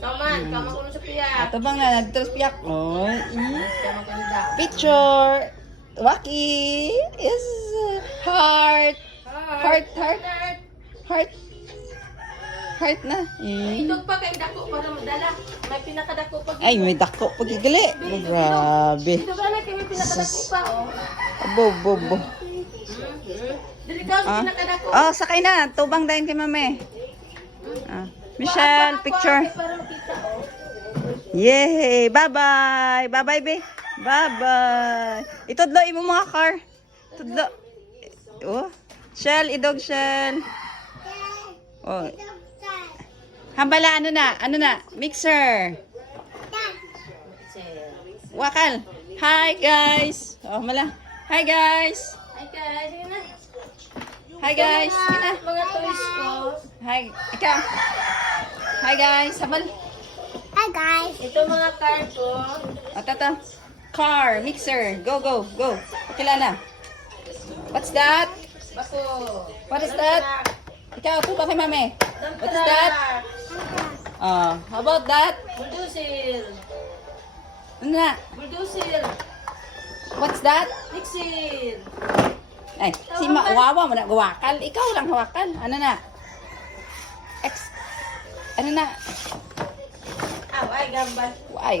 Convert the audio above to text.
Kama ko sa piyak. Ato bang na nagtros piyak. Oh, Kama ganda. picture. Waki. Yes. Heart. Heart, heart. Heart. Heart na. Itog pa kay dako para madala. May pinakadako pa. Ay, may dako. Pagigali. Oh, grabe. Ito ba na kay may pinakadako pa oh. Abo, bo, bo. Dili ka sa pinakadako. Oh, sakay na. Tubang dahin kay mame. Michelle, picture. Para makita oh. Yay! Bye-bye! Bye-bye, be! Bye-bye! Itudlo imo mga car. Tudlo. Oh. Shell, idog shell. Oh. Hambala, ano na? Ano na? Mixer. Wakal. Hi, guys. Oh, mala. Hi, guys. Ay guys, yun na. Hi, guys. Sige na. Mga toys ko. Hi. Ikaw. Hi, guys. Habal. Hi guys. Ito mga car ko. Tato. Car, mixer. Go, go, go. Kila na. What's that? Bako. What is that? Ikaw, ito ba kay mame? What is that? How about that? Bulldozer. Ano na? Bulldozer. What's that? Mixer. Ay, si Wawa mo na gawakal. Ikaw lang hawakan. Ano na? Ano na? Aw, ay gambal. Ay,